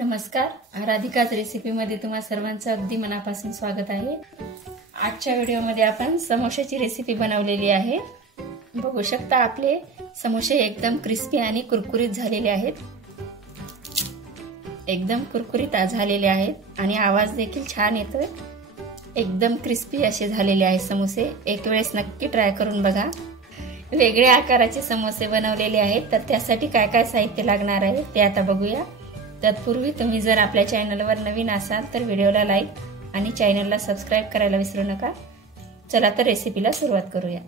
नमस्कार, राधिकाच रेसिपीमध्ये तुम्हा सर्वांचं अगदी मनापासून स्वागत आहे। आजच्या व्हिडिओमध्ये आपण समोशाची रेसिपी बनवलेली आहे। बघू शकता आपले समोसे एकदम क्रिस्पी आणि कुरकुरीत झालेले आहेत। एकदम कुरकुरीत झालेले आहेत आणि आवाज देखील छान येतोय। एकदम क्रिस्पी असे झालेले आहेत समोसे। एक वेळेस नक्की ट्राय करून बघा। वेगळ्या आकाराचे समोसे बनवलेले आहेत, तर त्यासाठी काय काय साहित्य लागणार आहे ते आता बघूया। तत्पूर्वी तुम्ही जर आपल्या चॅनलवर नवीन असाल तर व्हिडिओला लाईक आणि चॅनलला सबस्क्राइब करायला विसरू नका। चला तर रेसिपीला सुरुवात करूया।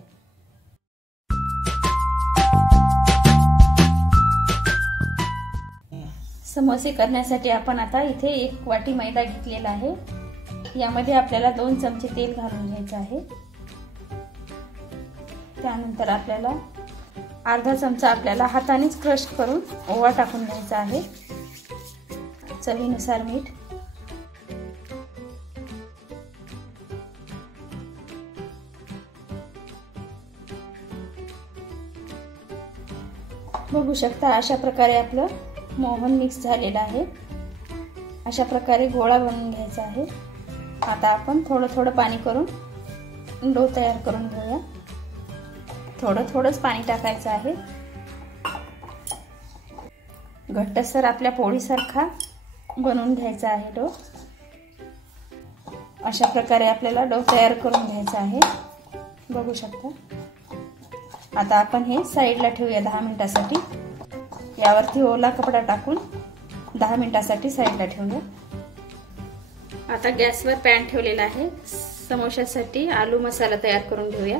समोसे करण्यासाठी आपण आता इथे 1 वाटी मैदा घेतलेला आहे। यामध्ये आपल्याला 2 चमचे तेल घालून घ्यायचे आहे। त्यानंतर आपल्याला अर्धा चमचा आपल्याला हातानेच क्रश करून ओवा टाकून घ्यायचा आहे। चवीनुसार मीठ, बघू शकता अशा प्रकारे आपलं मोहन मिक्स झालेलं आहे। अशा प्रकारे गोळा बनवून घ्यायचा आहे। आता आपण थोडं थोडं पाणी करून डो तयार करून घेऊया। थोडं थोडंच पाणी टाकायचं आहे। घट्टसर आपल्या पोळीसारखा बनवून घ्यायचा आहे डो। अशा प्रकारे आपल्याला डो तयार करून घ्यायचा आहे। बघू शकता। आता आपण हे साइडला ठेवूया 10 मिनिटांसाठी। यावरती ओला कपडा टाकून 10 मिनिटांसाठी साइडला ठेवूया। आता गॅसवर पॅन ठेवलेला आहे। समोशासाठी आलू मसाला तयार करून घेऊया।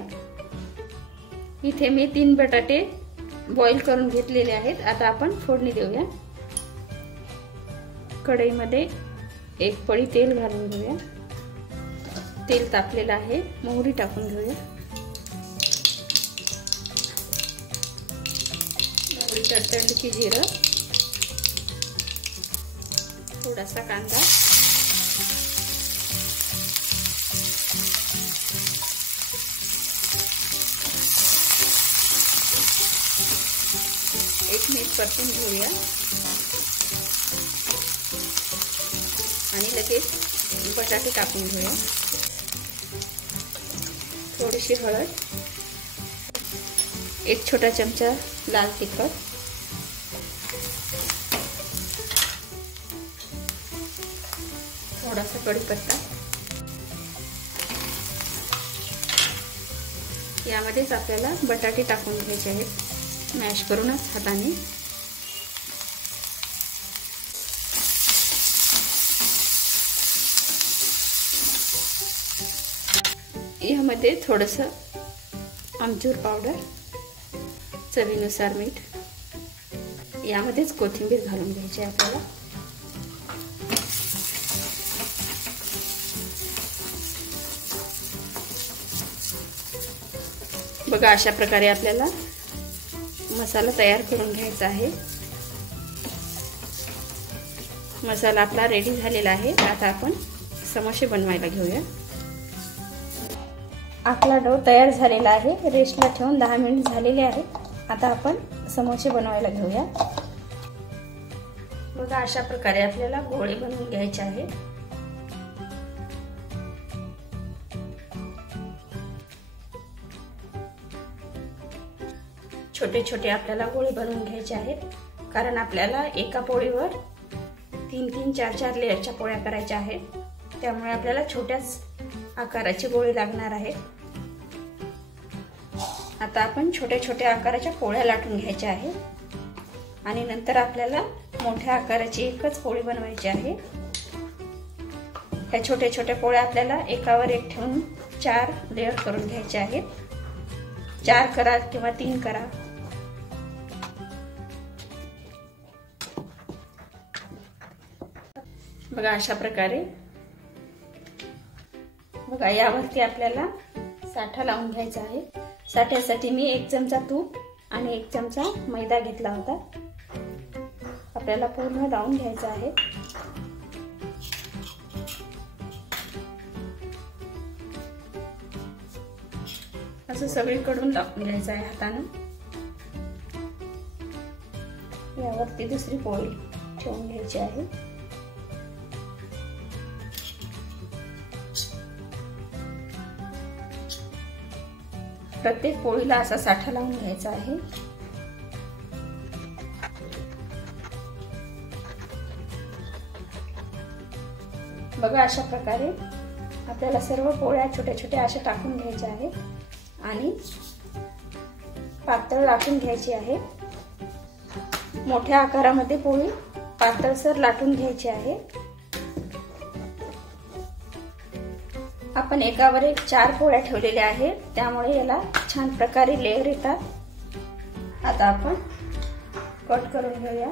इथे मी 3 बटाटे बॉईल करून घेतलेले आहेत। आता आपण फोडणी देऊया। कढईमध्ये 1 पळी तेल घालून घेऊया। तेल तापलेलं आहे। मोहरी टाकून घेऊया। मोहरी तडतडली की जिरं, थोडासा कांदा, एक मिनिट परतून घेऊया आणि लगेच बटाटे टाकून घेऊया। थोडीशी हळद, 1 छोटा चमचा लाल तिखट, थोडासा कढीपत्ता। यामध्येच आपल्याला बटाटे टाकून घ्यायचे आहेत, मॅश करूनच हाताने। यामध्ये थोडंसं आमचूर पावडर, चवीनुसार मीठ, यामध्येच कोथिंबीर घालून घ्यायची आहे आपल्याला। बघा अशा प्रकारे आपल्याला मसाला तयार करून घ्यायचा आहे। मसाला आपला रेडी झालेला आहे। आता आपण समोसे बनवायला घेऊया। आपला डो तयार झालेला आहे। रेस्टला ठेवून 10 मिनिट झालेले आहेत। आता आपण समोसे बनवायला घेऊया। बघा अशा प्रकारे आपल्याला गोळे बनवून घ्यायचे आहेत। छोटे छोटे आपल्याला गोळे बनवून घ्यायचे आहेत, कारण आपल्याला एका पोळीवर 3-3, 4-4 लेयरच्या पोळ्या करायच्या आहेत। त्यामुळे आपल्याला छोट्याच आकाराचे गोळे लागणार आहेत। आता आपण छोट्या छोट्या आकाराच्या पोळ्या लाटून घ्यायच्या आहेत आणि नंतर आपल्याला मोठ्या आकाराची एकच पोळी बनवायची आहे। ह्या छोट्या छोट्या पोळ्या आपल्याला एकावर एक ठेवून 4 लेयर करून घ्यायचे आहेत। 4 करा किंवा 3 करा। बघा अशा प्रकारे। बघा यावरती आपल्याला साठा लावून घ्यायचा आहे। साठ्यासाठी मी 1 चमचा तूप आणि 1 चमचा मैदा घेतला होता। आपल्याला पूर्ण लावून घ्यायचा आहे। असं सगळीकडून लावून घ्यायचं आहे हाताने। यावरती दुसरी पोळी ठेवून घ्यायची आहे। प्रत्येक पोळीला असा साठा लावून घ्यायचा आहे। बघा अशा प्रकारे आपल्याला सर्व पोळ्या छोट्या छोट्या अशा टाकून घ्यायच्या आहेत आणि पातळ लाटून घ्यायची आहे। मोठ्या आकारामध्ये पोळी पातळसर लाटून घ्यायची आहे। आपण एकावर एक 4 पोळ्या ठेवलेल्या आहेत, त्यामुळे याला छान प्रकारे लेयर येतात। आता आपण कट करून घेऊया।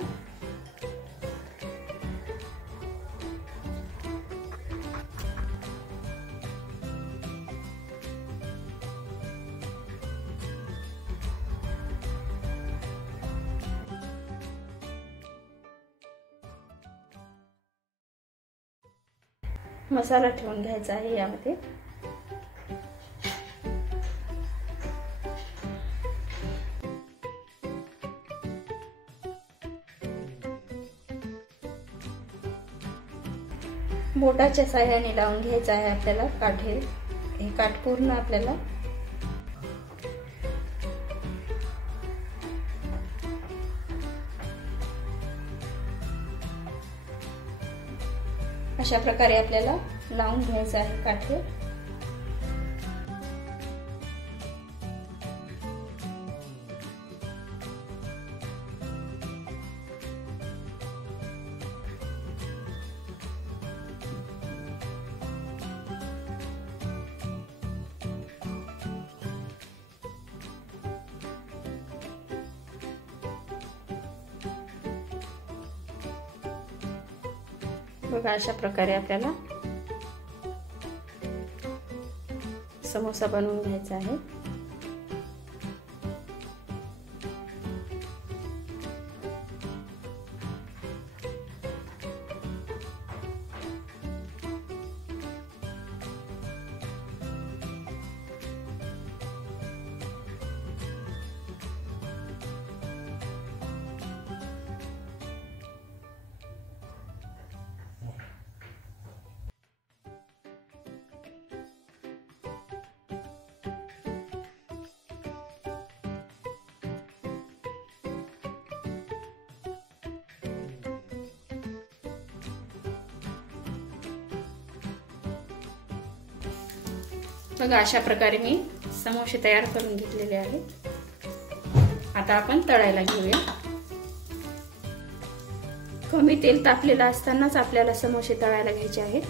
मसाला ठेवून घ्यायचा आहे यामध्ये। बोटाच्या साहाय्याने लावून घ्यायचा आहे आपल्याला काठे, हे काठ पूर्ण आपल्याला अशा प्रकारे आपल्याला लावून घ्यायचं आहे काठे। बघा अशा प्रकारे आपल्याला समोसा बनवून घ्यायचा आहे। बघा अशा प्रकारे मी समोसे तयार करून घेतलेले आहेत। आता आपण तळायला घेऊया। कमी तेल तापलेलं असतानाच आपल्याला समोसे तळायला घ्यायचे आहेत।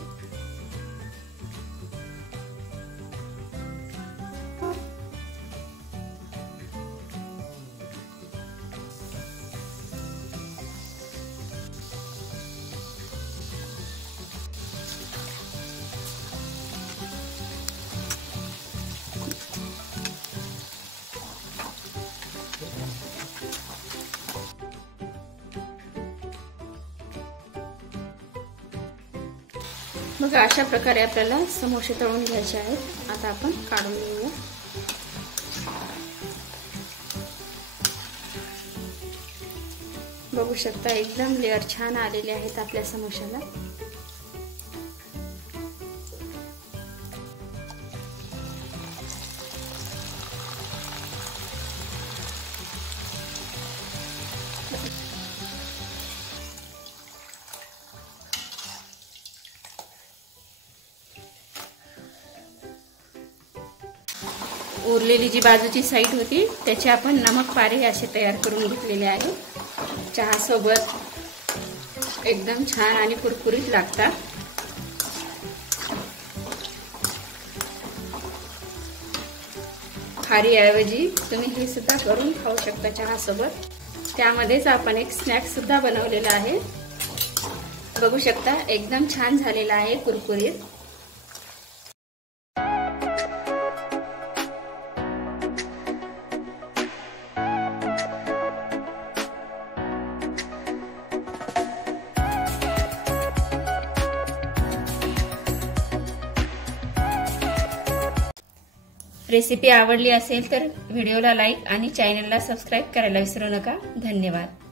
बघा अशा प्रकारे आपल्याला समोसे तळून घ्यायचे आहेत। आता आपण काढून घेऊया। बघू शकता एकदम लेअर छान आलेले आहेत आपल्या समोशाला। उरलेली जी बाजूची साईड होती त्याचे आपण नमक पारे असे तयार करून घेतलेले आहे। चहा सोबत एकदम छान आणि कुरकुरीत लागतात। खारी ऐवजी तुम्ही हे सुद्धा करून खाऊ शकता चहा सोबत। त्यामध्येच आपण एक स्नॅक सुद्धा बनवलेला आहे। बघू शकता एकदम छान झालेला आहे कुरकुरीत। रेसिपी आवडली असेल तर व्हिडिओला लाईक आणि चॅनलला सबस्क्राईब करायला विसरू नका। धन्यवाद।